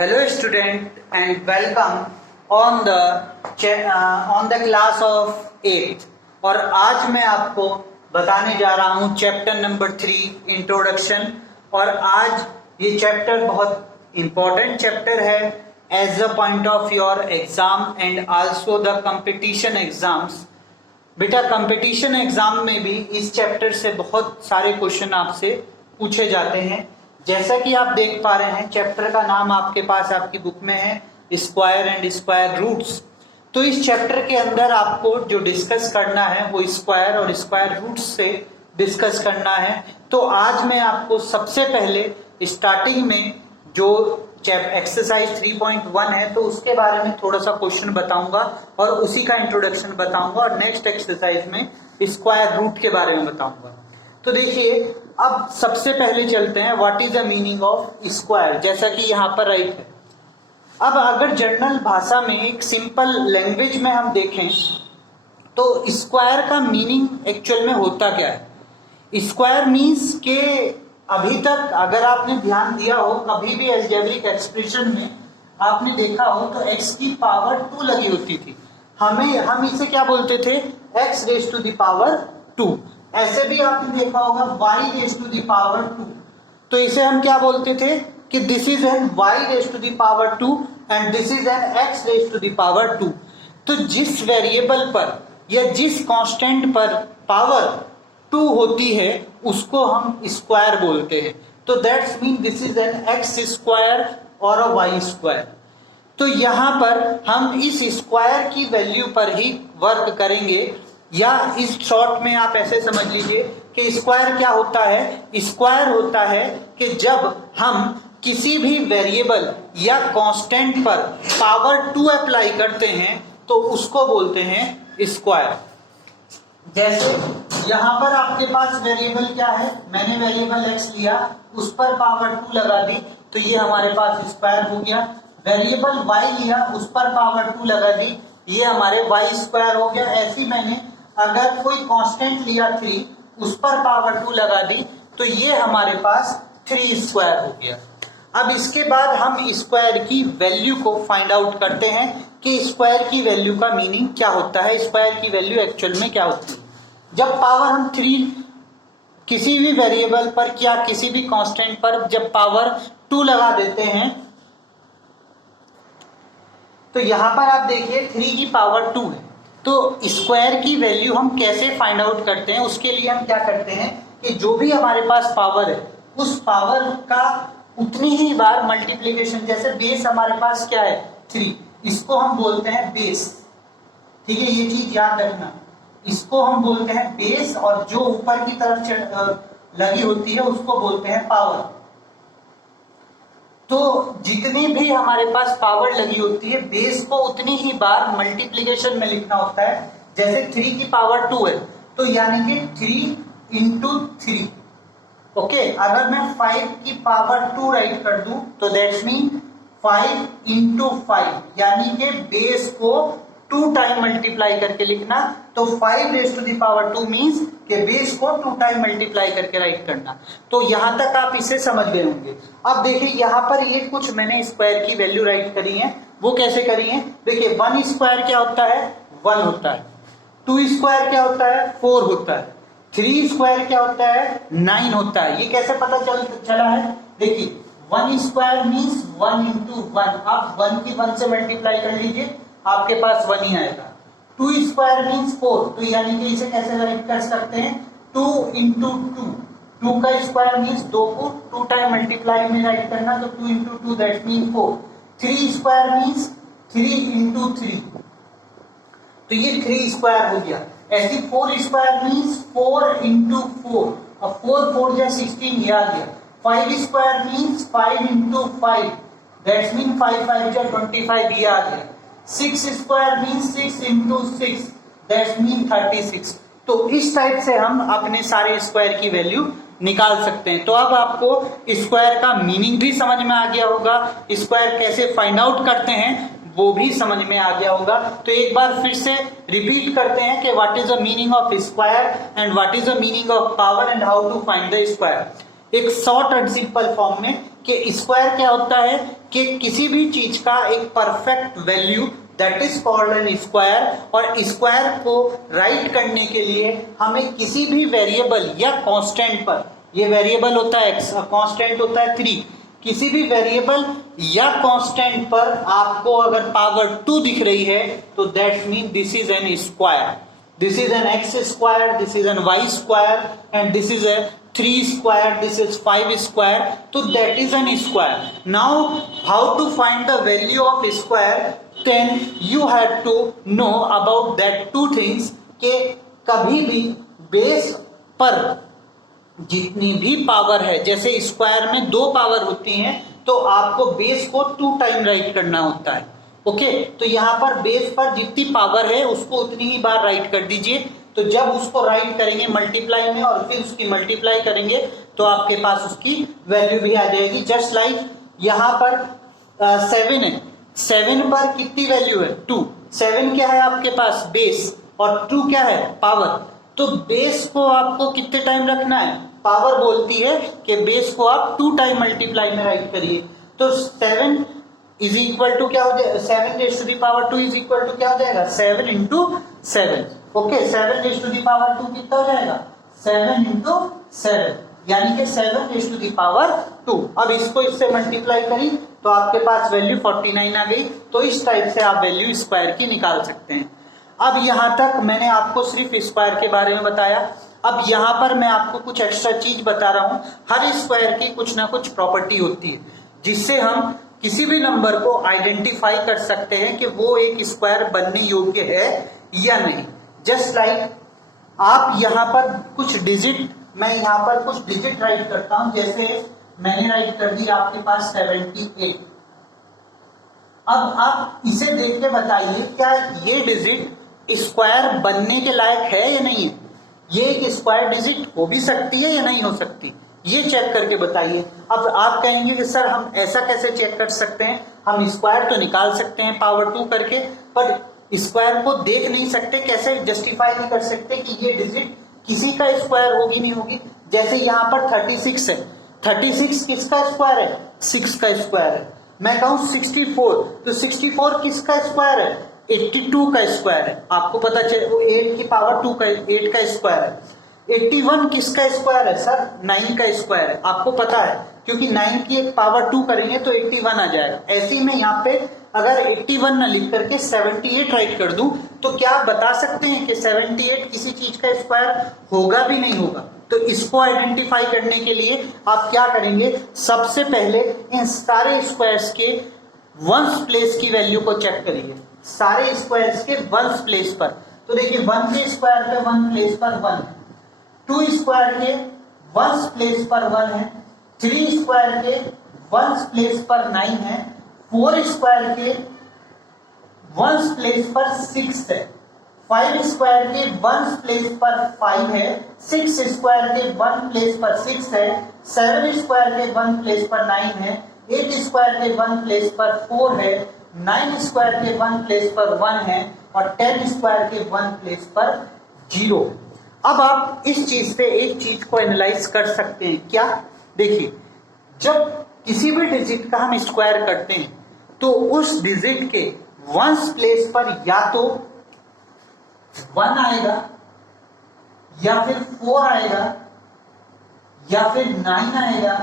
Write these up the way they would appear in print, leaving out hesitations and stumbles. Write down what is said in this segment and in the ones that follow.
Hello student and welcome on the class of 8 और आज मैं आपको बताने जा रहा हूँ चैप्टर नंबर 3 इंट्रोडक्शन। और आज ये चैप्टर बहुत इम्पोर्टेंट चैप्टर है as a point of your exam and also the competition exams. बेटा कंपटीशन एग्जाम में भी इस चैप्टर से बहुत सारे क्वेश्चन आपसे पूछे जाते हैं। जैसा कि आप देख पा रहे हैं चैप्टर का नाम आपके पास आपकी बुक में है स्क्वायर एंड स्क्वायर रूट्स। तो इस चैप्टर के अंदर आपको जो डिस्कस करना है वो स्क्वायर और स्क्वायर रूट्स से डिस्कस करना है। तो आज मैं आपको सबसे पहले स्टार्टिंग में जो एक्सरसाइज 3.1 है तो उसके बारे में थोड़ा सा क्वेश्चन बताऊंगा और उसी का इंट्रोडक्शन बताऊंगा और नेक्स्ट एक्सरसाइज में स्क्वायर रूट के बारे में बताऊंगा। तो देखिए अब सबसे पहले चलते हैं what is the meaning of square, जैसा कि यहाँ पर राइट है। अब अगर जनरल भाषा में एक सिंपल लैंग्वेज में हम देखें तो स्क्वायर का मीनिंग एक्चुअल में होता क्या है। स्क्वायर मीन्स के अभी तक अगर आपने ध्यान दिया हो कभी भी अलजेब्रिक एक्सप्रेशन में आपने देखा हो तो x की पावर 2 लगी होती थी। हम इसे क्या बोलते थे, x raise to the power 2। ऐसे भी आपने देखा होगा y raise to the power 2, तो इसे हम क्या बोलते थे कि this is an y raise to the power 2 and this is an x raise to the power 2। तो जिस वेरिएबल पर या जिस कांस्टेंट पर पावर 2 होती है उसको हम स्क्वायर बोलते हैं। तो that's mean this is an x square और अ y स्क्वायर। तो यहाँ पर हम इस स्क्वायर की वैल्यू पर ही वर्क करेंगे, या इस शॉर्ट में आप ऐसे समझ लीजिए कि स्क्वायर क्या होता है। स्क्वायर होता है कि जब हम किसी भी वेरिएबल या कांस्टेंट पर पावर 2 अप्लाई करते हैं तो उसको बोलते हैं स्क्वायर। जैसे यहाँ पर आपके पास वेरिएबल क्या है, मैंने वेरिएबल x लिया उस पर पावर 2 लगा दी तो ये हमारे पास स्क्वायर हो गया। वेरिएबल y लिया उस पर पावर 2 लगा दी ये हमारे y स्क्वायर हो गया। ऐसी मैंने अगर कोई कांस्टेंट लिया 3 उस पर पावर 2 लगा दी तो ये हमारे पास 3 स्क्वायर हो गया। अब इसके बाद हम स्क्वायर की वैल्यू को फाइंड आउट करते हैं कि स्क्वायर की वैल्यू का मीनिंग क्या होता है, स्क्वायर की वैल्यू एक्चुअल में क्या होती है। जब पावर हम 3 किसी भी वेरिएबल पर या किसी भी कांस्टेंट पर जब पावर 2 लगा देते हैं तो यहां पर आप देखिए 3 की पावर 2 है। तो स्क्वायर की वैल्यू हम कैसे फाइंड आउट करते हैं, उसके लिए हम क्या करते हैं कि जो भी हमारे पास पावर है उस पावर का उतनी ही बार मल्टीप्लीकेशन, जैसे बेस हमारे पास क्या है 3, इसको हम बोलते हैं बेस। ठीक है, ये चीज याद रखना, इसको हम बोलते हैं बेस और जो ऊपर की तरफ लगी होती है उसको बोलते हैं पावर। तो जितनी भी हमारे पास पावर लगी होती है बेस को उतनी ही बार मल्टीप्लीकेशन में लिखना होता है। जैसे 3 की पावर 2 है तो यानी कि 3 इंटू 3। ओके, अगर मैं 5 की पावर 2 राइट कर दूं तो दैट्स मीन 5 इंटू 5, यानी कि बेस को 2 टाइम मल्टीप्लाई करके लिखना। तो 5 raise to the power 2 means कि बेस को 2 टाइम मल्टीप्लाई करके राइट करना। तो यहां तक आप इसे समझ गए होंगे। अब देखिए यहाँ पर ये कुछ मैंने स्क्वायर की वैल्यू राइट करी है, वो कैसे करी है। देखिए 1 स्क्वायर क्या होता है 1 होता है, 2 स्क्वायर क्या होता है 4 होता है, 3 स्क्वायर क्या होता है 9 होता है। ये कैसे पता चला है, देखिए 1 स्क्वायर मीन्स 1 इंटू 1। आप 1 की 1 से मल्टीप्लाई कर लीजिए आपके पास 1 ही आएगा। 2 स्क्वायर मीन्स 4, तो यानी कि इसे कैसे राइट कर सकते हैं 2 इंटू 2। 2 का स्क्वायर मीन्स 2 को 2 टाइम मल्टीप्लाई में राइट करना, तो 2 into 2 that mean 4। 3 square means 3 into 3, तो ये 3 स्क्वायर हो गया। ऐसी 4 स्क्वायर मीन्स 4 इंटू 4, अब 4 4 जा 16 ये आ गया। 5 square means 5 into 5 that's mean 5 5 जा 25 ये आ गया। 6 square means 6 into 6 that's mean 36। तो इस टाइप से हम अपने सारे स्क्वायर की वैल्यू निकाल सकते हैं। तो अब आपको स्क्वायर का मीनिंग भी समझ में आ गया होगा, स्क्वायर कैसे फाइंड आउट करते हैं वो भी समझ में आ गया होगा। तो एक बार फिर से रिपीट करते हैं कि what is the meaning of square and what is the meaning of power and how to find the square. एक शॉर्ट एंड सिंपल फॉर्म में कि स्क्वायर क्या होता है कि किसी भी चीज का एक perfect value that is called an square, और स्क्वायर को राइट करने के लिए हमें किसी भी वेरिएबल या कांस्टेंट पर, ये वेरिएबल होता है x, कांस्टेंट होता है 3, किसी भी वेरिएबल या कांस्टेंट पर आपको अगर पावर 2 दिख रही है तो that mean this is N square, this is an x square, this is an y square and this is a 3 square, this is 5 square, so that is an square. Now how to find the value of square? Then you have to know about that two things कि कभी भी base पर जितनी भी power है, जैसे square में 2 power होती हैं तो आपको बेस को 2 टाइम राइट करना होता है। ओके, तो यहाँ पर बेस पर जितनी पावर है उसको उतनी ही बार राइट कर दीजिए। तो जब उसको राइट करेंगे मल्टीप्लाई में और फिर उसकी मल्टीप्लाई करेंगे तो आपके पास उसकी वैल्यू भी आ जाएगी। जस्ट लाइक यहाँ पर 7 है, 7 पर कितनी वैल्यू है 2, 7 क्या है आपके पास बेस और 2 क्या है पावर। तो बेस को आपको कितने टाइम रखना है, पावर बोलती है कि बेस को आप 2 टाइम मल्टीप्लाई में राइट करिए। तो 7 इज इक्वल टू क्या हो जाएगा, 7 raise to the power 2 is equal to क्या हो जाएगा 7 into 7। Okay, 7 raise to the power 2 कितना हो जाएगा 7 इंटू 7, यानी कि 7 रेज़ टू द पावर 2। अब इसको इससे मल्टीप्लाई करी तो आपके पास वैल्यू 49 आ गई। तो इस टाइप से आप वैल्यू स्क्वायर की निकाल सकते हैं। अब यहाँ तक मैंने आपको सिर्फ स्क्वायर के बारे में बताया। अब यहाँ पर मैं आपको कुछ एक्स्ट्रा चीज बता रहा हूँ। हर स्क्वायर की कुछ ना कुछ प्रॉपर्टी होती है जिससे हम किसी भी नंबर को आइडेंटिफाई कर सकते हैं कि वो एक स्क्वायर बनने योग्य है या नहीं। जस्ट लाइक आप यहाँ पर कुछ डिजिट, मैं यहाँ पर कुछ डिजिट राइट करता हूं, जैसे मैंने राइट कर दी आपके पास 78। अब आप इसे देख के बताइए क्या ये डिजिट स्क्वायर बनने के लायक है या नहीं है। ये एक स्क्वायर डिजिट हो भी सकती है या नहीं हो सकती, ये चेक करके बताइए। अब आप कहेंगे कि सर हम ऐसा कैसे चेक कर सकते हैं, हम स्क्वायर तो निकाल सकते हैं पावर 2 करके, पर स्क्वायर को देख नहीं सकते, कैसे जस्टिफाई नहीं कर सकते कि ये डिजिट किसी का स्क्वायर होगी नहीं होगी। जैसे यहाँ पर 36 है, 36 किसका स्क्वायर है 6 का स्क्वायर है। मैं कहूँ 64 तो 64 किसका स्क्वायर है 82 का स्क्वायर है। आपको पता चले वो 8 की पावर 2 का 8 का स्क्वायर है। 81 किसका स्क्वायर है सर 9 का स्क्वायर है। आपको पता है क्योंकि 9 की एक पावर 2 करेंगे तो 81 आ जाएगा। ऐसे ही मैं यहाँ पे अगर 81 न लिख करके 78 राइट कर दूं तो क्या आप बता सकते हैं कि 78 किसी चीज का स्क्वायर होगा भी नहीं होगा। तो इसको आइडेंटिफाई करने के लिए आप क्या करेंगे, सबसे पहले इन सारे स्क्वायर्स के वंस प्लेस की वैल्यू को चेक करिए, सारे स्क्वायर्स के वंस प्लेस पर। तो देखिए 1 के स्क्वायर पे 1 प्लेस पर 1 है, 2 स्क्वायर के वंस प्लेस पर 1 है, 3 स्क्वायर के वंस प्लेस पर 9 है, 4 स्क्वायर के वंस प्लेस पर 6 है, 5 स्क्वायर के वंस प्लेस पर 5 है, 6 स्क्वायर के 1 प्लेस पर 6 है, 7 स्क्वायर के 1 प्लेस पर 9 है, 8 स्क्वायर के 1 प्लेस पर 4 है, 9 स्क्वायर के 1 प्लेस पर 1 है और 10 स्क्वायर के 1 प्लेस पर 0। अब आप इस चीज से एक चीज को एनालाइज कर सकते हैं क्या, देखिए जब किसी भी डिजिट का हम स्क्वायर करते हैं तो उस डिजिट के वंस प्लेस पर या तो 1 आएगा या फिर 4 आएगा या फिर 9 आएगा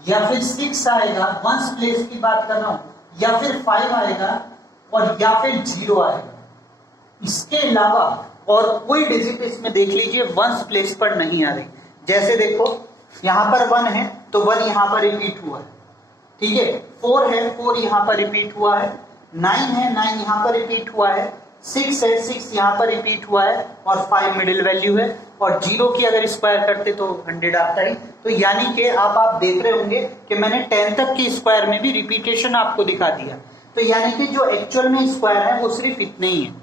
या फिर 6 आएगा, वंस प्लेस की बात कर रहा हूं, या फिर 5 आएगा और या फिर 0 आएगा। इसके अलावा और कोई डिजिट इसमें देख लीजिए वंस प्लेस पर नहीं आ रही। जैसे देखो यहां पर 1 है तो 1 यहां पर रिपीट हुआ है, ठीक है, 4 है 4 यहां पर रिपीट हुआ है, 9 है 9 यहां पर रिपीट हुआ है, 6 है 6 यहां पर रिपीट हुआ है और 5 मिडिल वैल्यू है और 0 की अगर स्क्वायर करते तो 100 आता ही। तो यानी कि आप देख रहे होंगे कि मैंने 10 तक की स्क्वायर में भी रिपीटेशन आपको दिखा दिया। तो यानी कि जो एक्चुअल में स्क्वायर है वो सिर्फ इतने ही है,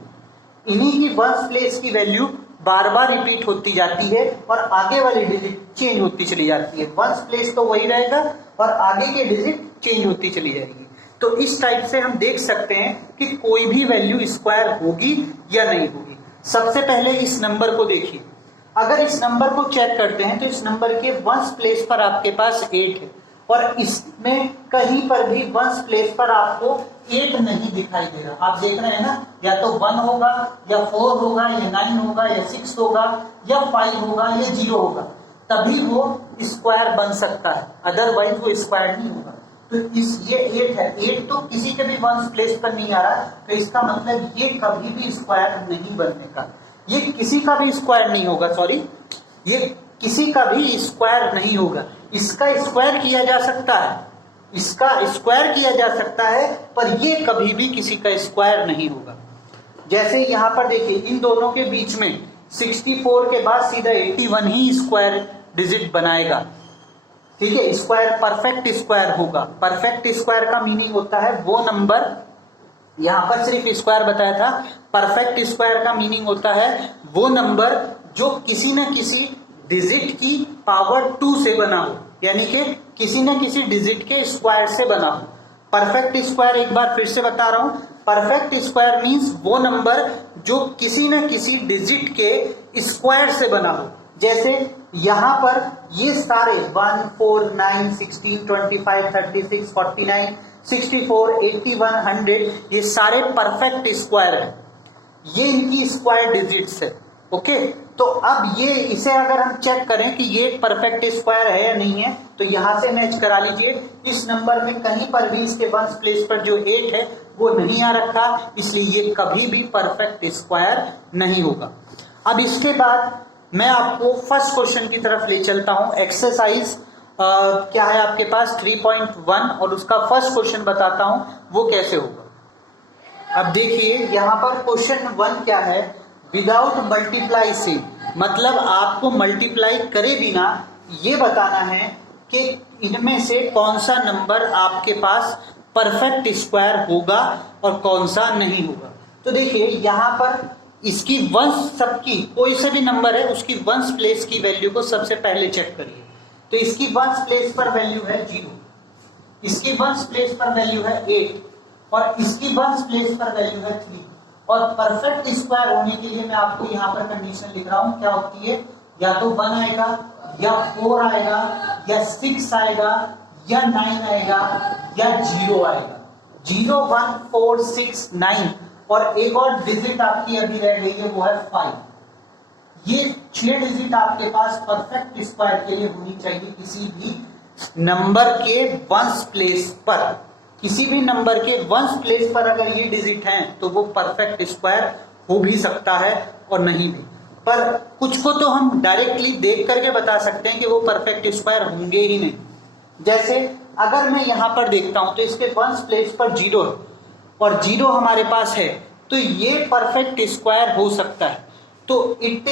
इन्हीं की वंस प्लेस की वैल्यू बार बार रिपीट होती जाती है और आगे वाली डिजिट चेंज होती चली जाती है। वंस प्लेस तो वही रहेगा और आगे की डिजिट चेंज होती चली जाएगी। तो इस टाइप से हम देख सकते हैं कि कोई भी वैल्यू स्क्वायर होगी या नहीं होगी। सबसे पहले इस नंबर को देखिए, अगर इस नंबर को चेक करते हैं तो इस नंबर के वंस प्लेस पर आपके पास 8 है। और इसमें कहीं पर भी वंस प्लेस पर आपको 8 नहीं दिखाई दे रहा। आप देख रहे हैं ना, या तो 1 होगा या 4 होगा या 9 होगा या 6 होगा या 5 होगा या 0 होगा, तभी वो स्क्वायर बन सकता है, अदरवाइज वो स्क्वायर नहीं होगा। तो ये 8 है, 8 तो किसी के भी वंस प्लेस पर नहीं आ रहा, तो इसका मतलब ये कभी भी स्क्वायर नहीं बनने का, ये किसी का भी स्क्वायर नहीं होगा, सॉरी, ये किसी का भी स्क्वायर नहीं होगा। इसका स्क्वायर किया जा सकता है, इसका स्क्वायर किया जा सकता है, पर ये कभी भी किसी का स्क्वायर नहीं होगा। जैसे यहाँ पर देखिए, इन दोनों के बीच में 64 के बाद सीधा 81 ही स्क्वायर डिजिट बनाएगा, ठीक है, स्क्वायर परफेक्ट स्क्वायर होगा। परफेक्ट स्क्वायर का मीनिंग होता है वो नंबर, यहाँ पर सिर्फ स्क्वायर बताया था, परफेक्ट स्क्वायर का मीनिंग होता है वो नंबर जो किसी न किसी डिजिट की पावर 2 से बना हो, यानी कि किसी न किसी डिजिट के स्क्वायर से बना हो। परफेक्ट स्क्वायर एक बार फिर से बता रहा हूं, परफेक्ट स्क्वायर मींस वो नंबर जो किसी न किसी डिजिट के स्क्वायर से बना हो। जैसे यहां पर ये सारे 1, 4, 9, 16, 25, 36, 49, 64, 81, 100 ये सारे परफेक्ट स्क्वायर हैं, ये इनकी स्क्वायर डिजिट्स है। ओके, तो अब ये इसे अगर हम चेक करें कि ये परफेक्ट स्क्वायर है या नहीं है, तो यहां से मैच करा लीजिए। इस नंबर में कहीं पर भी इसके वंस प्लेस पर जो 8 है वो नहीं आ रखा, इसलिए ये कभी भी परफेक्ट स्क्वायर नहीं होगा। अब इसके बाद मैं आपको फर्स्ट क्वेश्चन की तरफ ले चलता हूं। एक्सरसाइज क्या है आपके पास 3.1 और उसका फर्स्ट क्वेश्चन बताता हूं वो कैसे होगा। अब देखिए यहाँ पर क्वेश्चन 1 क्या है, विदाउट मल्टीप्लाई से, मतलब आपको मल्टीप्लाई करे बिना ये बताना है कि इनमें से कौन सा नंबर आपके पास परफेक्ट स्क्वायर होगा और कौन सा नहीं होगा। तो देखिए यहाँ पर इसकी वंस, सबकी कोई सा भी नंबर है उसकी वंस प्लेस की वैल्यू को सबसे पहले चेक करिए। तो इसकी वंस प्लेस पर वैल्यू है 0, इसकी वंस प्लेस पर वैल्यू है 8 और इसकी वंस प्लेस पर वैल्यू है 3। और परफेक्ट स्क्वायर होने के लिए मैं आपको यहाँ पर कंडीशन लिख रहा हूँ, क्या होती है, या तो 1 आएगा या 4 आएगा या 6 आएगा या 9 आएगा या 0 आएगा। 0, 1, 4, 6, 9 और एक और डिजिट आपकी अभी रह गई है वो है 5। ये 6 डिजिट आपके पास परफेक्ट स्क्वायर के लिए होनी चाहिए किसी भी नंबर के वंस प्लेस पर। किसी भी नंबर के वंस प्लेस पर अगर ये डिजिट हैं तो वो परफेक्ट स्क्वायर हो भी सकता है और नहीं भी, पर कुछ को तो हम डायरेक्टली देख करके बता सकते हैं कि वो परफेक्ट स्क्वायर होंगे ही नहीं। जैसे अगर मैं यहाँ पर देखता हूं तो इसके वंस प्लेस पर 0 है और 0 हमारे पास है, तो ये परफेक्ट स्क्वायर हो सकता है। तो it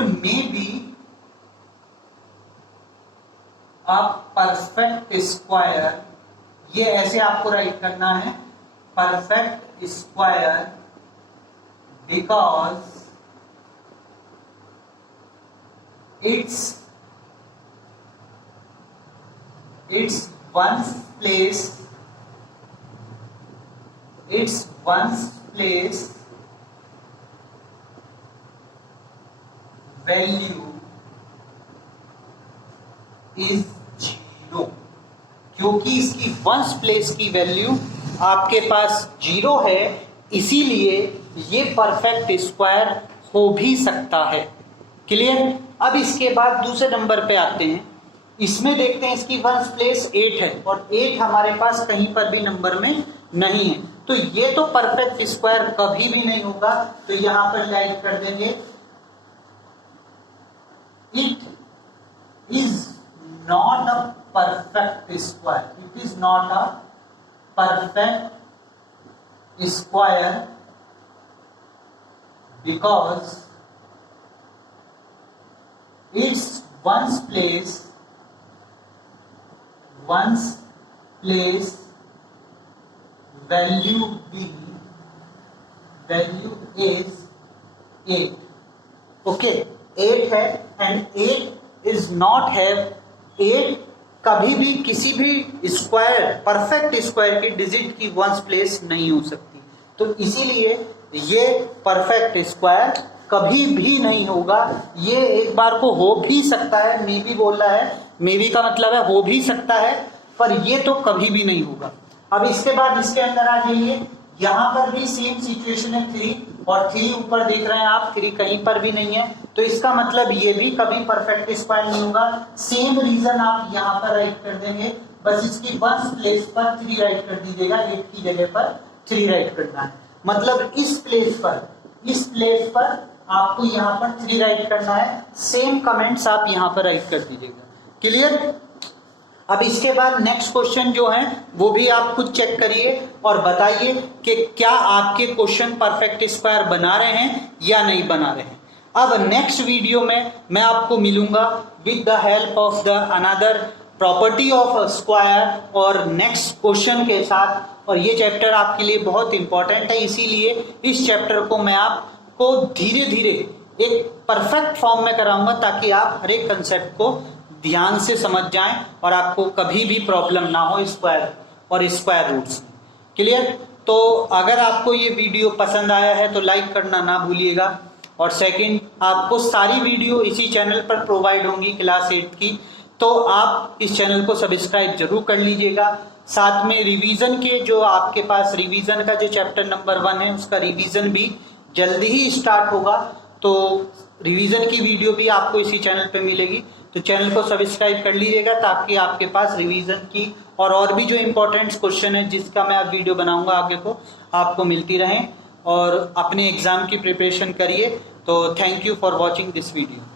may be a perfect square, ये ऐसे आपको राइट करना है, perfect square because its one's place value is 0, क्योंकि इसकी वंस प्लेस की वैल्यू आपके पास 0 है, इसीलिए ये परफेक्ट स्क्वायर हो भी सकता है। क्लियर। अब इसके बाद दूसरे नंबर पे आते हैं, इसमें देखते हैं इसकी वंस प्लेस 8 है और 8 हमारे पास कहीं पर भी नंबर में नहीं है, तो ये तो परफेक्ट स्क्वायर कभी भी नहीं होगा। तो यहां पर लाइक कर देंगे, it is not a perfect square, it is not a perfect square because its one's place value is 8. okay, 8 है and 8 is not have 8 कभी भी किसी भी स्क्वायर, परफेक्ट स्क्वायर की डिजिट की वंस प्लेस नहीं हो सकती, तो इसीलिए ये परफेक्ट स्क्वायर कभी भी नहीं होगा। ये एक बार को हो भी सकता है, मे बी बोल रहा है, मे बी का मतलब है हो भी सकता है, पर ये तो कभी भी नहीं होगा। अब इसके बाद इसके अंदर आ जाइए, यहाँ पर भी सेम सिचुएशन है 3 और 3 ऊपर देख रहे हैं आप, 3 कहीं पर भी नहीं है, तो इसका मतलब ये भी कभी परफेक्ट स्क्वायर नहीं होगा। सेम रीजन आप यहाँ पर राइट कर देंगे, बस इसकी 1 प्लेस पर 3 राइट कर दीजिएगा, 8 की जगह पर 3 राइट करना है। मतलब इस प्लेस पर आपको यहाँ पर 3 राइट करना है। सेम कमेंट्स आप यहाँ पर राइट कर दीजिएगा। क्लियर? अब इसके बाद नेक्स्ट क्वेश्चन जो है वो भी आप खुद चेक करिए और बताइए कि क्या आपके क्वेश्चन परफेक्ट स्क्वायर बना रहे हैं या नहीं बना रहे हैं। अब नेक्स्ट वीडियो में मैं आपको मिलूंगा with the help of the another property of a square और नेक्स्ट क्वेश्चन के साथ। और ये चैप्टर आपके लिए बहुत इंपॉर्टेंट है, इसीलिए इस चैप्टर को मैं आपको धीरे धीरे एक परफेक्ट फॉर्म में कराऊंगा ताकि आप हर एक कंसेप्ट को ध्यान से समझ जाएं और आपको कभी भी प्रॉब्लम ना हो स्क्वायर और स्क्वायर रूट्स। क्लियर? तो अगर आपको ये वीडियो पसंद आया है तो लाइक करना ना भूलिएगा। और सेकंड, आपको सारी वीडियो इसी चैनल पर प्रोवाइड होंगी क्लास 8 की, तो आप इस चैनल को सब्सक्राइब जरूर कर लीजिएगा। साथ में रिवीजन के जो आपके पास रिवीजन का जो चैप्टर नंबर 1 है उसका रिवीजन भी जल्दी ही स्टार्ट होगा, तो रिवीजन की वीडियो भी आपको इसी चैनल पे मिलेगी। तो चैनल को सब्सक्राइब कर लीजिएगा ताकि आपके पास रिवीजन की और भी जो इम्पोर्टेंट क्वेश्चन है जिसका मैं अब वीडियो बनाऊंगा आगे को आपको मिलती रहें और अपने एग्जाम की प्रिपरेशन करिए। तो thank you for watching this video.